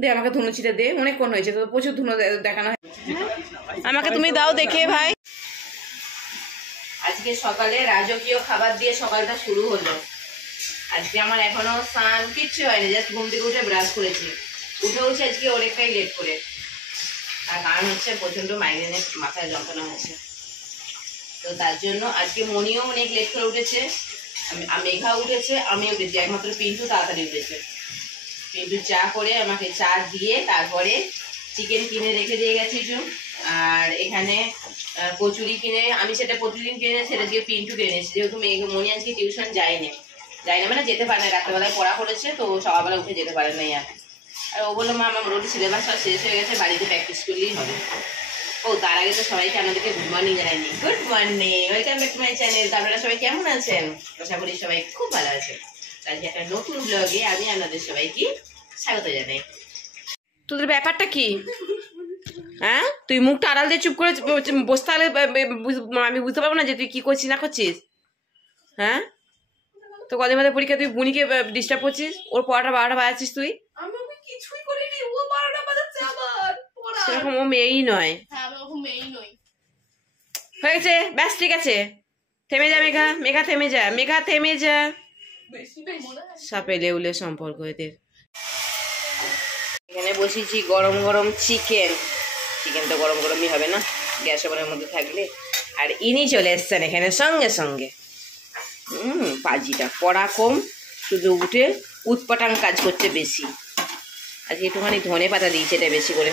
দে আমাকে ধুনুচিটা দে, অনেকক্ষণ হয়েছে তো, প্রচুর ধুনো দেখানো হয়। আমাকে তুমি দাও দেখে ভাই। আজকে সকালে রাজকীয় খাবার দিয়ে সকালটা শুরু হলো। আজকে আমার এখনো স্নান কিচ্ছু হয়নি, জাস্ট ঘুম থেকে উঠে ব্রাশ করেছি। উঠেছি আজকে অনেকটাই লেট করে, আর কারণ হচ্ছে প্রচন্ড মাইগ্রেনের মাথায় যন্ত্রণা হচ্ছে, তো তার জন্য আজকে মনিও অনেক লেট করে উঠেছে, মেঘা উঠেছে, আমি উঠেছি, একমাত্র পিন্টু তাড়াতাড়ি উঠেছে। পিন্টু চা করে আমাকে চা দিয়ে তারপরে চিকেন কিনে রেখে দিয়ে গেছি। আর এখানে কচুরি কিনে, আমি সেটা প্রতিদিন কিনে, সেটা দিয়ে পিন্টু কিনেছি, যেহেতু মনি আজকে টিউশন যায়নি মানে যেতে পারে না, রাত্রেবেলায় পড়া করেছে, তো সকালবেলা উঠে যেতে পারে না। আর ও বললো মা আমার মোটামুটি সিলেবাস সব শেষ হয়ে গেছে, বাড়িতে প্র্যাকটিস করলেই হবে। ও তার আগে তো সবাইকে আমাদেরকে গুড মর্নিং জানাইনি। Good morning, welcome back to my channel. তো আপনারা সবাই কেমন আছেন? আশা করি সবাই খুব ভালো আছেন। আজকে একটা নতুন ব্লগে আমি আপনাদের সবাইকে স্বাগত জানাই। তোদের ব্যাপারটা কি? হ্যাঁ, তুই মুখটা আড়াল দিয়ে চুপ করে বসতে হলে আমি বুঝতে পারবো না যে তুই কি করছিস না করছিস। হ্যাঁ, তো কদিন বাদে পরীক্ষা, তুই বুনিকে ডিস্টার্ব করছিস, ওর পড়াটা 12টা বাজাচ্ছিস তুই। কিছুই করিনি, ও 12টা বাজাচ্ছে আবার। সেরকম ও মেয়েই নয়। হ্যাঁ, আমি ওরকম মেয়েই নই। হয়ে গেছে, ব্যাস ঠিক আছে, থেমে যা মেঘা, মেঘা থেমে যা, মেঘা থেমে যা। সাপে লেউলে সম্পর্ক এদের। এখানে বসেছি গরম গরম চিকেন। চিকেন তো গরম গরমই হবে না, গ্যাস ওভেনের মধ্যে থাকলে। আর ইনি চলে এসছেন এখানে সঙ্গে সঙ্গে। পাজিটা পড়া কম, শুধু উঠে উৎপাটাং কাজ করছে বেশি। আজকে একটুখানি ধনে পাতা দিয়েছে, এটা বেশি করে।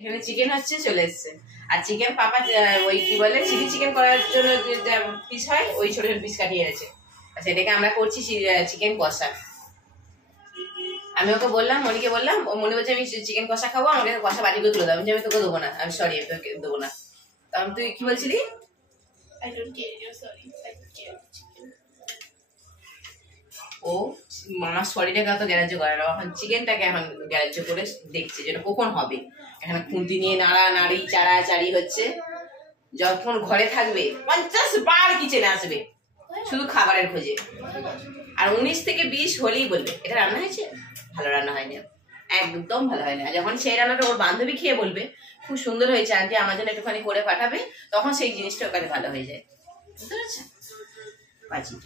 এখানে চিকেন হচ্ছে, চলে এসছে। আর চিকেন পাপা ওই কি বলে চিলি চিকেন করার জন্য পিস হয়, ওই ছোট ছোট পিস কাটিয়ে এনেছে। আচ্ছা, এটাকে আমরা করছি চিকেন কষা। আমি ওকে বললাম, মনিকে বললাম, ও মনি বলছে আমি চিকেন কষা খাবো, আমাকে কষা বাড়ি করে তুলে দাও। আমি তোকে দেবো না, আমি সরি তোকে দেবো না। তখন তুই কি বলছিলি? ও মামার সরিটাকে অত গ্যারাজ্য করে না, এখন চিকেনটাকে এখন গ্যারাজ্য করে দেখছে যেটা কখন হবে। এখানে খুন্তি নিয়ে নাড়ানাড়ি চাড়াচাড়ি হচ্ছে। যখন ঘরে থাকবে 50 বার কিচেনে আসবে শুধু খাবারের খোঁজে। আর 19 থেকে 20 হলেই বলবে এটা রান্না হয়েছে, ভালো রান্না হয়নি, একদম ভালো হয় না। যখন সেই রান্নাটা ওর বান্ধবী খেয়ে বলবে খুব সুন্দর হয়েছে আন্টি, আমার জন্য একটুখানি করে পাঠাবে, তখন সেই জিনিসটা ওখানে ভালো হয়ে যায়। বুঝতে পারছেন?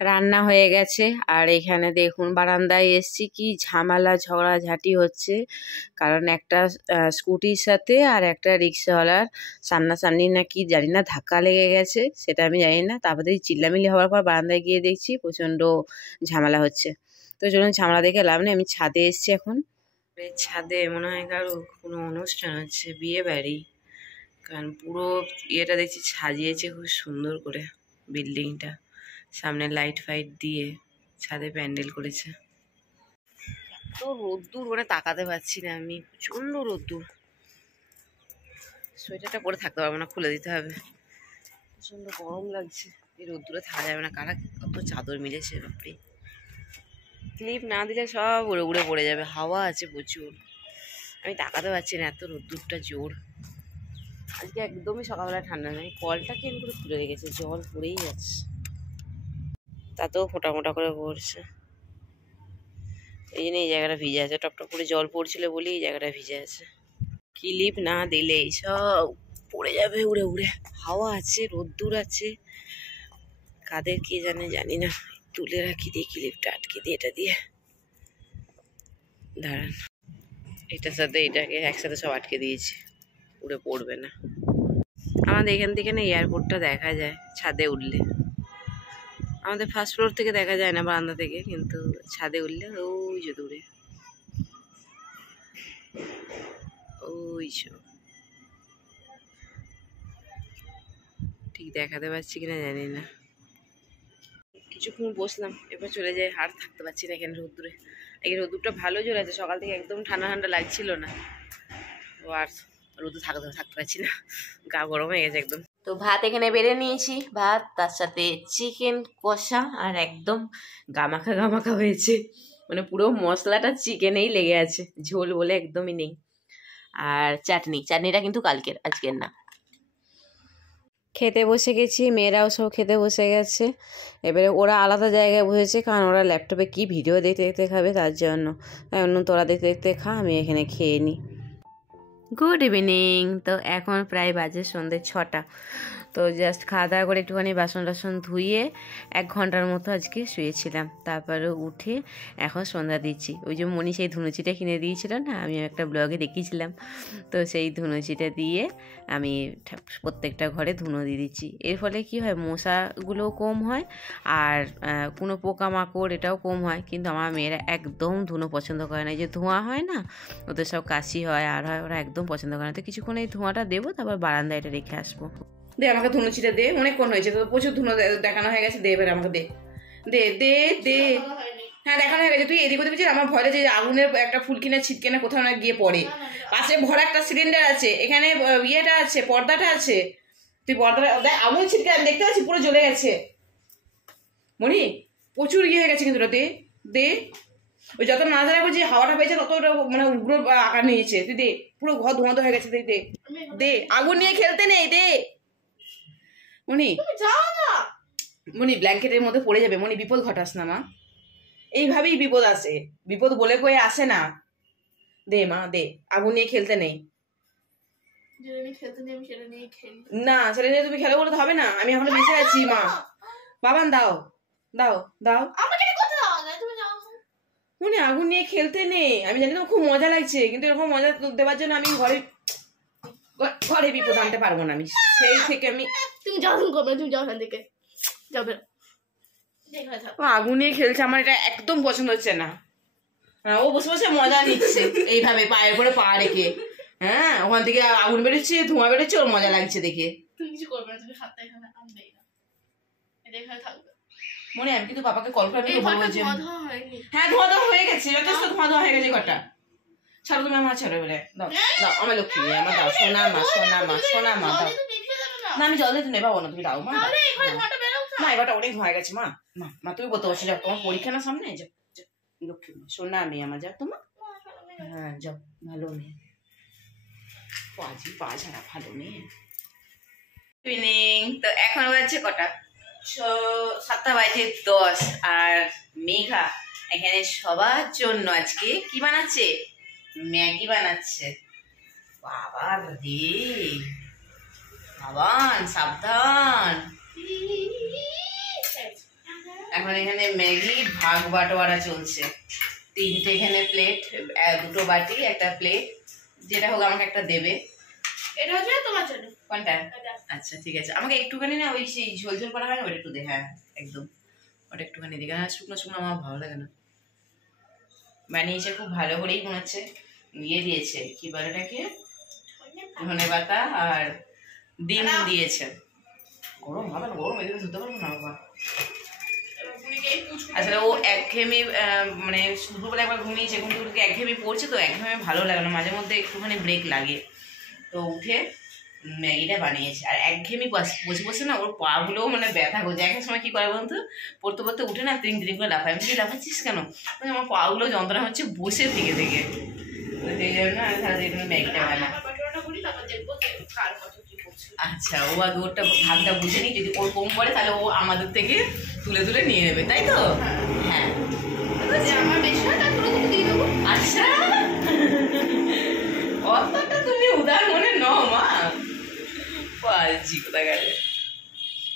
রান্না হয়ে গেছে। আর এখানে দেখুন বারান্দায় এসছি, কি ঝামেলা ঝগড়াঝাটি হচ্ছে। কারণ একটা স্কুটির সাথে আর একটা রিক্সাওয়ালার সামনাসামনি না কি জানি না ধাক্কা লেগে গেছে, সেটা আমি জানি না। তারপরে চিল্লামিল্লি হওয়ার পর বারান্দায় গিয়ে দেখছি প্রচণ্ড ঝামেলা হচ্ছে। তো চলুন ঝামেলা দেখে লাভ নেই, আমি ছাদে এসছি এখন। ছাদে মনে হয় কারো কোনো অনুষ্ঠান হচ্ছে, বিয়ে বাড়ি। কারণ পুরো ইয়েটা দেখছি সাজিয়েছে খুব সুন্দর করে, বিল্ডিংটা সামনে লাইট ফাইট দিয়ে ছাদে প্যান্ডেল করেছে। এত রোদ্দুর, মানে তাকাতে পারছি না আমি, প্রচন্ড রোদ্দুর। সোয়েটারটা পরে থাকতে পারবো না, খুলে দিতে হবে, প্রচন্ড গরম লাগছে। এই রোদ্দুরে থাকা যাবে না। কারা কত চাদর মিলেছে বাপরে। ক্লিপ না দিলে সব উড়ে উড়ে পড়ে যাবে, হাওয়া আছে প্রচুর। আমি তাকাতে পারছি না, এত রোদ্দুরটা জোর। আজকে একদমই সকালবেলা ঠান্ডা নেই, কলটা কেন করে খুলে রেখেছে, জল পড়েই যাচ্ছে, তাতেও ফোঁটা ফোঁটা করে পড়ছে। এই জন্য এই জায়গাটা ভিজে আছে, টপটপ করে জল পড়ছিল বলেই এই জায়গাটা ভিজে আছে। ক্লিপ না দিলে সব পড়ে যাবে উড়ে উড়ে। হাওয়া আছে, রোদ্দুর আছে, কাদের কে জানি না। তুলে রাখি দিয়ে ক্লিপটা আটকে দিয়ে, এটা দিয়ে দাঁড়ান, এটার সাথে এটাকে একসাথে সব আটকে দিয়েছি, উড়ে পড়বে না। আমাদের এখান থেকে না এয়ারপোর্টটা দেখা যায় ছাদে উঠলে। আমাদের ফার্স্ট ফ্লোর থেকে দেখা যায় না, বারান্দা থেকে, কিন্তু ছাদে উঠলে ওই যে দূরে, ওই সব ঠিক দেখাতে পারছি কিনা জানি না। কিছুক্ষণ বসলাম, এবার চলে যাই, আর থাকতে পারছি না এখানে রোদ্দুরে। এই রোদ্দুরটা ভালো জোর আছে, সকাল থেকে একদম ঠান্ডা ঠান্ডা লাগছিল না, ও আর রোদ্দুর থাকতে পারছি না, গা গরম হয়ে গেছে একদম। তো ভাত এখানে বেড়ে নিয়েছি, ভাত তার সাথে চিকেন কষা, আর একদম গামাখা গামাখা হয়েছে, মানে পুরো মশলাটা চিকেনেই লেগে আছে, ঝোল বলে একদমই নেই। আর চাটনিটা কিন্তু কালকের, আজকের না। খেতে বসে গেছি, মেয়েরাও সব খেতে বসে গেছে। এবারে ওরা আলাদা জায়গায় বসেছে, কারণ ওরা ল্যাপটপে কি ভিডিও দেখতে দেখতে খাবে, তার জন্য। তাই অন্য তোরা দেখতে দেখতে খা, আমি এখানে খেয়ে নিই। Good evening. তো এখন প্রায় বাজে সন্ধ্যে 6টা। তো জাস্ট খাওয়া দাওয়া করে একটুখানি বাসন টাসন ধুয়ে 1 ঘন্টার মতো আজকে শুয়েছিলাম। তারপরে উঠে এখন সন্ধ্যা দিচ্ছি। ওই যে মনি সেই ধুনুচিটা কিনে দিয়েছিল না, আমি একটা ব্লগে দেখিয়েছিলাম, তো সেই ধুনুচিটা দিয়ে আমি প্রত্যেকটা ঘরে ধুনো দিয়ে দিচ্ছি। এর ফলে কি হয়, মশাগুলোও কম হয়, আর কোনো পোকামাকড় এটাও কম হয়। কিন্তু আমার মেয়েরা একদম ধুনো পছন্দ করে না, যে ধোঁয়া হয় না, ওদের সব কাশি হয় আর হয়, ওরা একদম পছন্দ করে না। তো কিছুক্ষণ এই ধোঁয়াটা দেবো, তারপর বারান্দায় এটা রেখে আসবো। দে আমাকে ধুনুচিটা দে, অনেকক্ষণ হয়েছে তো, প্রচুর ধুনো দেখানো হয়ে গেছে, দে এবার আমাকে দে দে দে দে। হ্যাঁ দেখানো হয়ে গেছে, তুই এদিক ওদিক বুঝছিস। আমার ভয় যে আগুনের একটা ফুলকিনা ছিটকেনা কোথাও না গিয়ে পড়ে। পাশে ভরা একটা সিলিন্ডার আছে, এখানে ইয়েটা আছে, পর্দাটা আছে, তুই পর্দাটা দেখ, আগুন ছিটকে দেখতে পাচ্ছি পুরো জ্বলে গেছে। মনি প্রচুর ইয়ে হয়ে গেছে কিন্তু, দে দে। ওই যত মাথা রাখবো যে হাওয়াটা পেয়েছে তত মানে উগ্র আকার নিয়েছে। তুই দে, পুরো ঘর ধোঁয়া হয়ে গেছে, দে দে দে। আগুন নিয়ে খেলতে নেই, দে মনি। মনি ব্ল্যাঙ্কেটের মধ্যে পড়ে যাবে, মনি বিপদ ঘটাস না মা, এইভাবেই বিপদ আসে, বিপদ বলে কয়ে আসে না। দে মা দে, আগুন নিয়ে খেলতে নেই। না সেটা নিয়ে তুমি খেলো বলে তো হবে না, আমি এখনো বেঁচে আছি মা। বাবান দাও দাও দাও, মনে আগুন নিয়ে খেলতে নেই। আমি জানি তোমার খুব মজা লাগছে, কিন্তু এরকম মজা দেওয়ার জন্য আমি ঘরে বিপদ আনতে পারবো না। আমি সেই থেকে আমি, তুমি যাও, তুমি যাও এখান থেকে, যাবে। আগুন নিয়ে খেলছে, আমার এটা একদম পছন্দ হচ্ছে না। ও বসে বসে মজা নিচ্ছে এইভাবে পায়ের উপরে পা রেখে। হ্যাঁ, ওখান থেকে আগুন বেরোচ্ছে, ধোঁয়া বেরোচ্ছে, ওর মজা লাগছে দেখে। তুমি কিছু করবে না, তুমি হাতটা এখানে আনবে না, এটা এখানে থাকবে। মনে আমি কিন্তু বাবাকে কল করে বলবো যে হ্যাঁ ধোঁয়া ধোয়া হয়ে গেছে, যথেষ্ট ধোঁয়া ধোয়া হয়ে গেছে কটা। ছাড়ো তুমি আমার, ছাড়ো বলে দাও দাও আমার লক্ষ্মী, আমার দাও, সোনা মা সোনা মা সোনা মা দাও। না আমি জল দিতে নেই পাবো না, তুমি দাও মা। না এবারটা অনেক ধোঁয়া গেছে মা। মা মা তুমি বলতে বসে যাও, তোমার পরীক্ষা না সামনে, যাও লক্ষ্মী মা সোনা মেয়ে আমার, যাও তোমার। হ্যাঁ যাও, ভালো মেয়ে, পা ছাড়া ভালো মেয়ে। ইভিনিং। তো এখন বাজছে কটা, 7:10। আর মেঘা এখানে সবার জন্য আজকে কি বানাচ্ছে, ম্যাগি বানাচ্ছে। বাবা রে বাবান সাবধান। এখন এখানে ম্যাগি ভাগ বাটোয়ারা চলছে। 3টে এখানে প্লেট, 2টো বাটি, একটা প্লেট, যেটা হোক আমাকে একটা দেবে। এটা হচ্ছে তোমার জন্য। কোনটা? আচ্ছা ঠিক আছে, আমাকে একটুখানি না ওই সেই ঝোল ঝোল করা হয় না, ওটা একটু দে। হ্যাঁ একদম, ওটা একটুখানি দিকে। হ্যাঁ শুকনো শুকনো আমার ভালো লাগে না। বানিয়েছে খুব ভালো করেই বানাচ্ছে, ইয়ে দিয়েছে কি বলে এটাকে, ধনে পাতা আর ডিম দিয়েছে। গরম হবে না, গরম এদিকে ধুতে পারবো না বাবা। আসলে ও একঘেয়েমি, মানে দুপুরবেলা একবার ঘুমিয়েছে, ঘুম থেকে একঘেয়েমি পড়ছে, তো একঘেয়েমি ভালো লাগে না, মাঝে মধ্যে একটুখানি ব্রেক লাগে। তো উঠে ম্যাগিটা বানিয়েছে, আর একঘেয়েমি বসে বসে না ওর পা গুলোও মানে ব্যথা করছে। এক সময় কি করে বলতো, পড়তে পড়তে উঠে না তিন করে লাফায়। আমি লাফাচ্ছিস কেন, মানে আমার পা গুলো যন্ত্রণা হচ্ছে বসে থেকে থেকে, সেই জন্য সারাদিন ম্যাগিটা বানাই। আচ্ছা ও আগে ওরটা ভাগটা বুঝে নি, যদি ওর কম পড়ে তাহলে ও আমাদের থেকে তুলে তুলে নিয়ে নেবে, তাই তো? হ্যাঁ আমার বেশি হয় তারপরে তুমি দিয়ে দেবো। আচ্ছা অতটা তুমি উদার মনে নও মা, পালছি কোথায় গেলে।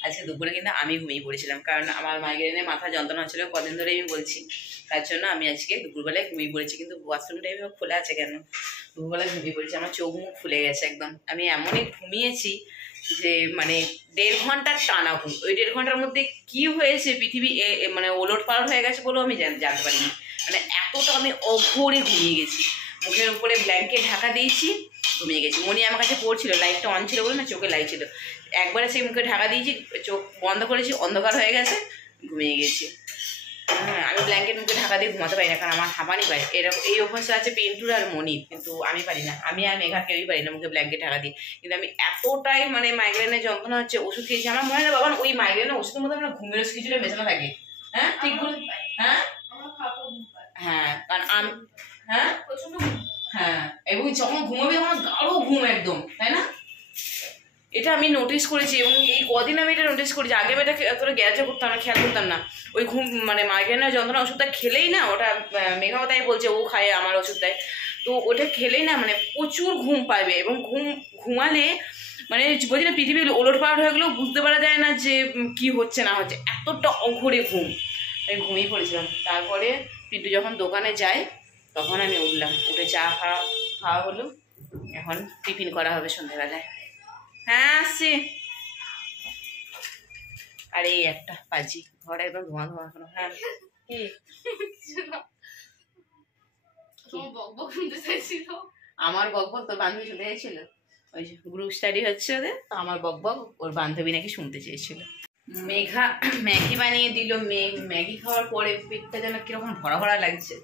আজকে দুপুরে কিন্তু আমি ঘুমিয়ে পড়েছিলাম, কারণ আমার মাইগ্রেনে মাথা যন্ত্রণা হচ্ছিল কদিন ধরে, আমি বলছি, তার জন্য আমি আজকে দুপুরবেলায় ঘুমিয়ে পড়েছি। কিন্তু ওয়াশরুমটা এভাবে খোলা আছে কেন, দুপুরবেলায় ঘুমিয়ে পড়েছি, আমার চোখ মুখ ফুলে গেছে একদম। আমি এমনই ঘুমিয়েছি যে মানে 1.5 ঘন্টার টানা ঘুম। ওই 1.5 ঘন্টার মধ্যে কি হয়েছে পৃথিবী মানে ওলট পালট হয়ে গেছে বলেও আমি জানতে পারিনি। মানে এতটা আমি অঘোরে ঘুমিয়ে গেছি, মুখের উপরে ব্ল্যাঙ্কেট ঢাকা দিয়েছি, ঘুমিয়ে গেছি। মনি আমার কাছে পড়ছিল, লাইটটা অন ছিল বলে না, চোখে লাইট ছিল, একবারে সেই মুখে ঢাকা দিয়েছি, চোখ বন্ধ করেছি, অন্ধকার হয়ে গেছে, ঘুমিয়ে গেছি। হ্যাঁ, আমি ব্ল্যাঙ্কেট মুখে ঢাকা দিয়ে ঘুমাতে পারি না, কারণ আমার হাঁপানি পায়। এরকম এই অভ্যাস আছে পিন্টুর আর মনির, কিন্তু আমি পারি না। আমি আর মেঘা কেউই পারি না মুখে ব্ল্যাঙ্কেট ঢাকা দিয়ে। কিন্তু আমি এতটাই মানে মাইগ্রেনের যন্ত্রণা হচ্ছে, ওষুধ খেয়েছি। আমার মনে হয় না বাবা ওই মাইগ্রেনের ওষুধের মধ্যে আমরা ঘুমের ওষুধ কিছুটা মেশানো থাকে। হ্যাঁ ঠিক বল। হ্যাঁ হ্যাঁ, কারণ আমি হ্যাঁ প্রচন্ড হ্যাঁ, এবং যখন ঘুমাবি তখন গাঢ় ঘুম একদম, তাই না? এটা আমি নোটিস করেছি, এবং এই কদিন আমি এটা নোটিস করেছি। আগে আমি এটা এতটা গ্যাজে করতাম না, খেয়াল করতাম না। ওই ঘুম মানে মাইগ্রেনের যন্ত্রণা ওষুধটা খেলেই না, ওটা মেঘাও তাই বলছে, ও খায় আমার ওষুধ দেয়, তো ওটা খেলেই না মানে প্রচুর ঘুম পাবে। এবং ঘুমালে মানে বলছি না, পৃথিবী ওলটপালট হয়ে গেলেও বুঝতে পারা যায় না যে কি হচ্ছে না হচ্ছে, এতটা অঘরে ঘুম। আমি ঘুমিয়ে পড়েছিলাম। তারপরে পিন্টু যখন দোকানে যায় তখন আমি উঠলাম, উঠে চা খাওয়া হলো। এখন টিফিন করা হবে সন্ধ্যেবেলায়। হ্যাঁ আসছি। আর এই একটা পাজি ঘরে একদম ধোঁয়া ধোঁয়া এখনো। হ্যাঁ আমার বকবক তোর বান্ধবী শুনতে চাইছিল, ওই যে গ্রুপ স্টাডি হচ্ছে ওদের, তো আমার বকবক ওর বান্ধবী নাকি শুনতে চেয়েছিল। মেঘা ম্যাগি বানিয়ে দিল। ম্যাগি খাওয়ার পরে পেটটা যেন কিরকম ভরা ভরা লাগছে।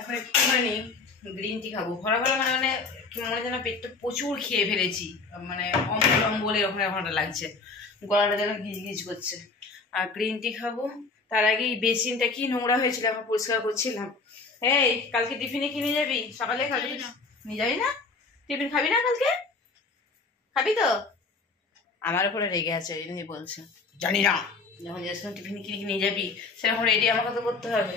এখন একটুখানি গ্রিন টি খাবো। ভরা ভরা মানে মনে যেন পেটটা প্রচুর খেয়ে ফেলেছি, মানে অম্বল অম্বল এরকম এরকমটা লাগছে, গলাটা যেন ঘিজ ঘিজ করছে। আর গ্রিন টি খাবো। তার আগে এই বেসিনটা কি নোংরা হয়েছিল, এখন পরিষ্কার করছিলাম। এই কালকে টিফিনে কি নিয়ে যাবি? সকালে খাবি? নিয়ে যাবি না? টিফিন খাবি না কালকে? খাবি তো? আমার উপরে রেগে আছে, এই জন্যই বলছে জানি না। যখন যেরকম টিফিনে কি নিয়ে যাবি সেরকম রেডি আমাকে তো করতে হবে।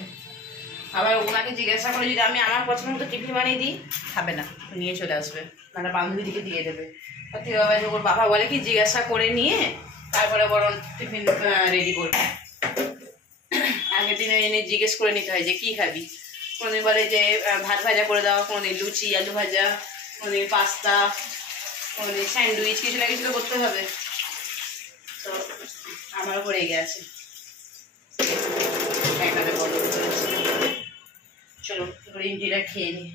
আবার ওনাকে জিজ্ঞাসা করে যদি আমি আমার পছন্দ মতো টিফিন বানিয়ে দিই, খাবে না, নিয়ে চলে আসবে, মানে বান্ধবীদিকে দিয়ে দেবে। তার থেকে বাবা ওর বাবা বলে কি জিজ্ঞাসা করে নিয়ে তারপরে বরং টিফিন রেডি করবে। আগের দিনে এনে জিজ্ঞেস করে নিতে হয় যে কী খাবি। কোনোদিন বলে যে ভাত ভাজা করে দাও, কোনোদিন লুচি আলু ভাজা, কোনোদিন পাস্তা, কোনোদিন স্যান্ডউইচ, কিছু না কিছু তো করতে হবে। তো আমার উপর রেগে আছে। একটাতে বন্ধ করে চলো গ্রিন টিটা খেয়ে নিই।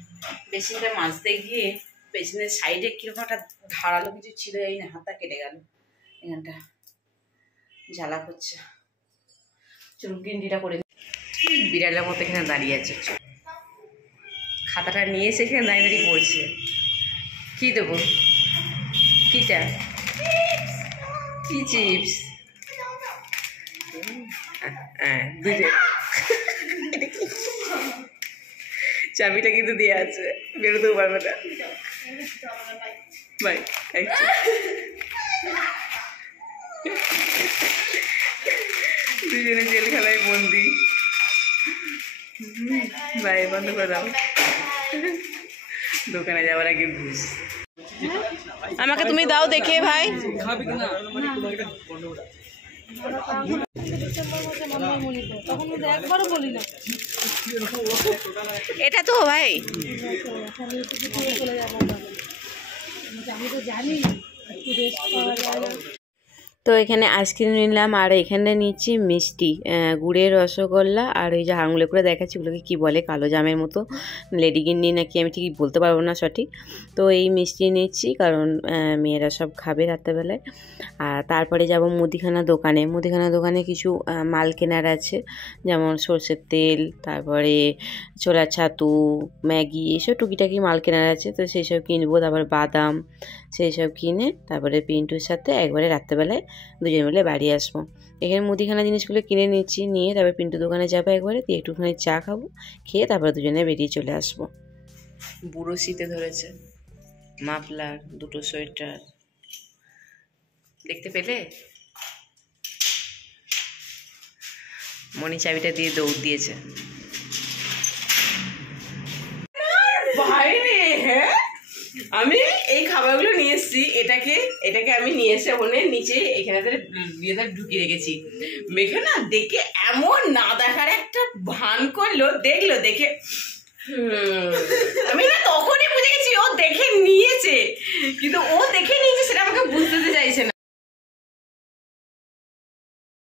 বেসিনটা মাজতে গিয়ে বেসিনের সাইডে কিরকম একটা ধারালো কিছু ছিল, এই না হাতটা কেটে গেল, এখানটা জ্বালা করছে। চলো গ্রিন টিটা করে বিড়ালের মতো এখানে দাঁড়িয়ে আছে। খাতাটা নিয়ে এসে এখানে দাঁড়িয়ে দাঁড়িয়ে পড়ছে। কী দেবো? কিটা? কি চিপস? হ্যাঁ দুটো। চাবিটা কিন্তু দিয়ে আছে, বেরোতেও পারবে না। বাই। দুজনে জেলখানায় বন্দি। বাই, বন্ধ করে দাও। দোকানে যাওয়ার আগে ঘুষ। আমাকে তুমি দাও দেখে ভাই। এটা তো ভাই আমি তো জানি। তো এখানে আইসক্রিম নিলাম, আর এখানে নিচ্ছি মিষ্টি, গুড়ের রসগোল্লা, আর ওই যে আঙুলে করে দেখাচ্ছি ওগুলোকে কী বলে, কালো জামের মতো, লেডিগিন্নি নাকি, আমি ঠিক বলতে পারবো না সঠিক। তো এই মিষ্টি নিচ্ছি কারণ মেয়েরা সব খাবে রাত্রেবেলায়। আর তারপরে যাব মুদিখানা দোকানে। মুদিখানা দোকানে কিছু মাল কেনার আছে, যেমন সরষের তেল, তারপরে ছোলার ছাতু, ম্যাগি, এসব টুকিটাকি মাল কেনার আছে। তো সেই সব কিনবো। তারপর বাদাম, সেই সব কিনে তারপরে পিন্টুর সাথে একবারে রাত্রেবেলায় দুজন মিলে বাড়ি আসবো। এখানে মুদিখানা জিনিসগুলো কিনে নিচ্ছি, নিয়ে তারপর পিন্টু দোকানে যাবো একবারে, দিয়ে একটুখানি চা খাবো, খেয়ে তারপরে দুজনে বেরিয়ে চলে আসবো। বুড়ো শীতে ধরেছে, মাফলার, দুটো সোয়েটার দেখতে পেলে। মনি চাবিটা দিয়ে দৌড় দিয়েছে বাইরে। হ্যাঁ আমি এই খাবারগুলো নিয়ে এসেছি, এটাকে আমি নিয়ে এসে ওনে নিচে এখানে ঢুকিয়ে রেখেছি। মেঘে না দেখে এমন না দেখার একটা ভান করলো, দেখলো, দেখে আমি না তখনই বুঝে গেছি ও দেখে নিয়েছে, কিন্তু ও